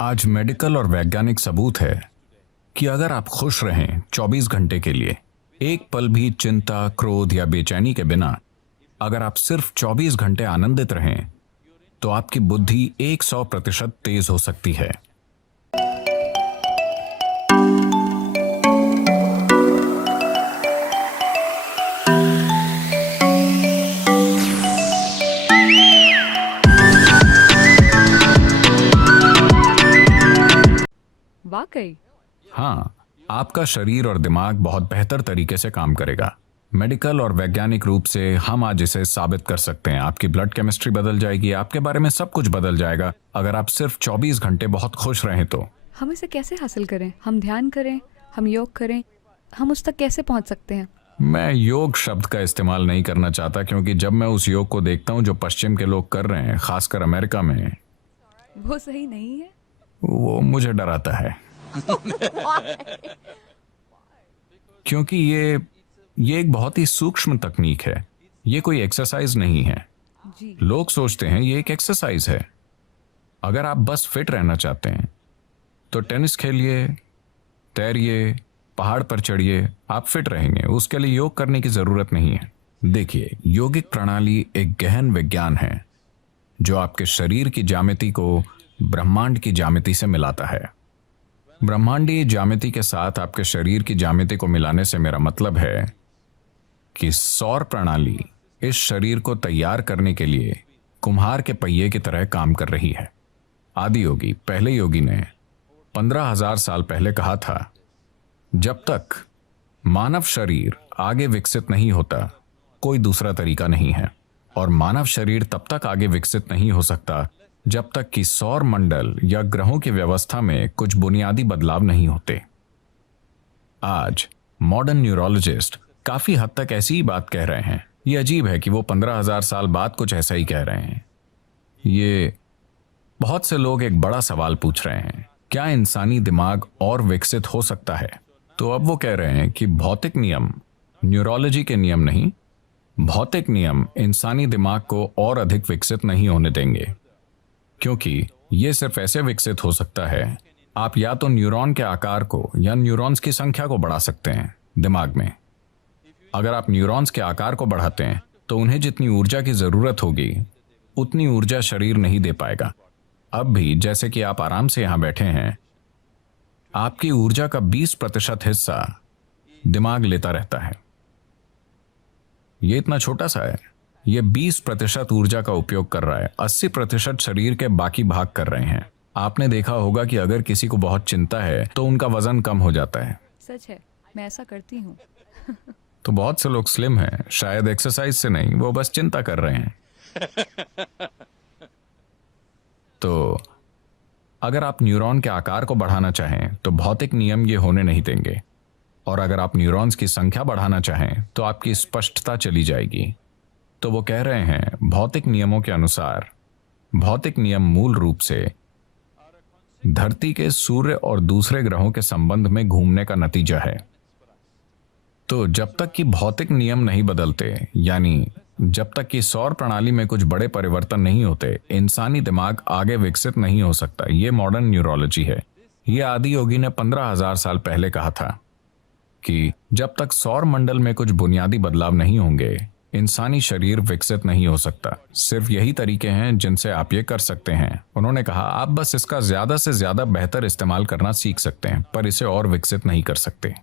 आज मेडिकल और वैज्ञानिक सबूत है कि अगर आप खुश रहें 24 घंटे के लिए, एक पल भी चिंता, क्रोध या बेचैनी के बिना, अगर आप सिर्फ 24 घंटे आनंदित रहें, तो आपकी बुद्धि 100% तेज हो सकती है। वाकई। हाँ, आपका शरीर और दिमाग बहुत बेहतर तरीके से काम करेगा। मेडिकल और वैज्ञानिक रूप से हम आज इसे साबित कर सकते हैं। आपकी ब्लड केमिस्ट्री बदल जाएगी, आपके बारे में सब कुछ बदल जाएगा अगर आप सिर्फ 24 घंटे बहुत खुश रहें तो। हम इसे कैसे हासिल करें? हम ध्यान करें, हम योग करें, हम उस तक कैसे पहुंच सकते हैं? मैं योग शब्द का इस्तेमाल नहीं करना चाहता, क्योंकि जब मैं उस योग को देखता हूं जो पश्चिम के लोग कर रहे हैं, खासकर अमेरिका में, वो सही नहीं है। वो मुझे डराता है। क्योंकि ये एक बहुत ही सूक्ष्म तकनीक है। ये कोई एक्सरसाइज नहीं है। जी। लोग सोचते हैं ये एक एक्सरसाइज है। अगर आप बस फिट रहना चाहते हैं तो टेनिस खेलिए, तैरिए, पहाड़ पर चढ़िए, आप फिट रहेंगे। उसके लिए योग करने की जरूरत नहीं है। देखिए, योगिक प्रणाली एक गहन विज्ञान है जो आपके शरीर की ज्यामिति को ब्रह्मांड की ज्यामिति से मिलाता है। ब्रह्मांडीय ज्यामिति के साथ आपके शरीर की ज्यामिति को मिलाने से मेरा मतलब है कि सौर प्रणाली इस शरीर को तैयार करने के लिए कुम्हार के पहिए की तरह काम कर रही है। आदि योगी, पहले योगी ने 15,000 साल पहले कहा था, जब तक मानव शरीर आगे विकसित नहीं होता, कोई दूसरा तरीका नहीं है। और मानव शरीर तब तक आगे विकसित नहीं हो सकता जब तक कि सौर मंडल या ग्रहों की व्यवस्था में कुछ बुनियादी बदलाव नहीं होते। आज मॉडर्न न्यूरोलॉजिस्ट काफी हद तक ऐसी ही बात कह रहे हैं। ये अजीब है कि वो 15,000 साल बाद कुछ ऐसा ही कह रहे हैं। ये बहुत से लोग एक बड़ा सवाल पूछ रहे हैं, क्या इंसानी दिमाग और विकसित हो सकता है? तो अब वो कह रहे हैं कि भौतिक नियम, न्यूरोलॉजी के नियम नहीं, भौतिक नियम इंसानी दिमाग को और अधिक विकसित नहीं होने देंगे, क्योंकि यह सिर्फ ऐसे विकसित हो सकता है, आप या तो न्यूरॉन के आकार को या न्यूरॉन्स की संख्या को बढ़ा सकते हैं दिमाग में। अगर आप न्यूरॉन्स के आकार को बढ़ाते हैं तो उन्हें जितनी ऊर्जा की जरूरत होगी उतनी ऊर्जा शरीर नहीं दे पाएगा। अब भी जैसे कि आप आराम से यहां बैठे हैं, आपकी ऊर्जा का 20% हिस्सा दिमाग लेता रहता है। यह इतना छोटा सा है, यह 20% ऊर्जा का उपयोग कर रहा है, 80% शरीर के बाकी भाग कर रहे हैं। आपने देखा होगा कि अगर किसी को बहुत चिंता है तो उनका वजन कम हो जाता है। सच है, मैं ऐसा करती हूँ। तो बहुत से लोग स्लिम हैं, शायद एक्सरसाइज से नहीं, वो बस चिंता कर रहे हैं। तो अगर आप न्यूरॉन के आकार को बढ़ाना चाहें तो भौतिक नियम ये होने नहीं देंगे, और अगर आप न्यूरॉन्स की संख्या बढ़ाना चाहें तो आपकी स्पष्टता चली जाएगी। तो वो कह रहे हैं, भौतिक नियमों के अनुसार भौतिक नियम मूल रूप से धरती के सूर्य और दूसरे ग्रहों के संबंध में घूमने का नतीजा है। तो जब तक कि भौतिक नियम नहीं बदलते, यानी जब तक कि सौर प्रणाली में कुछ बड़े परिवर्तन नहीं होते, इंसानी दिमाग आगे विकसित नहीं हो सकता। ये मॉडर्न न्यूरोलॉजी है। ये आदि योगी ने 15,000 साल पहले कहा था कि जब तक सौर मंडल में कुछ बुनियादी बदलाव नहीं होंगे, इंसानी शरीर विकसित नहीं हो सकता। सिर्फ यही तरीके हैं जिनसे आप ये कर सकते हैं। उन्होंने कहा, आप बस इसका ज्यादा से ज्यादा बेहतर इस्तेमाल करना सीख सकते हैं, पर इसे और विकसित नहीं कर सकते।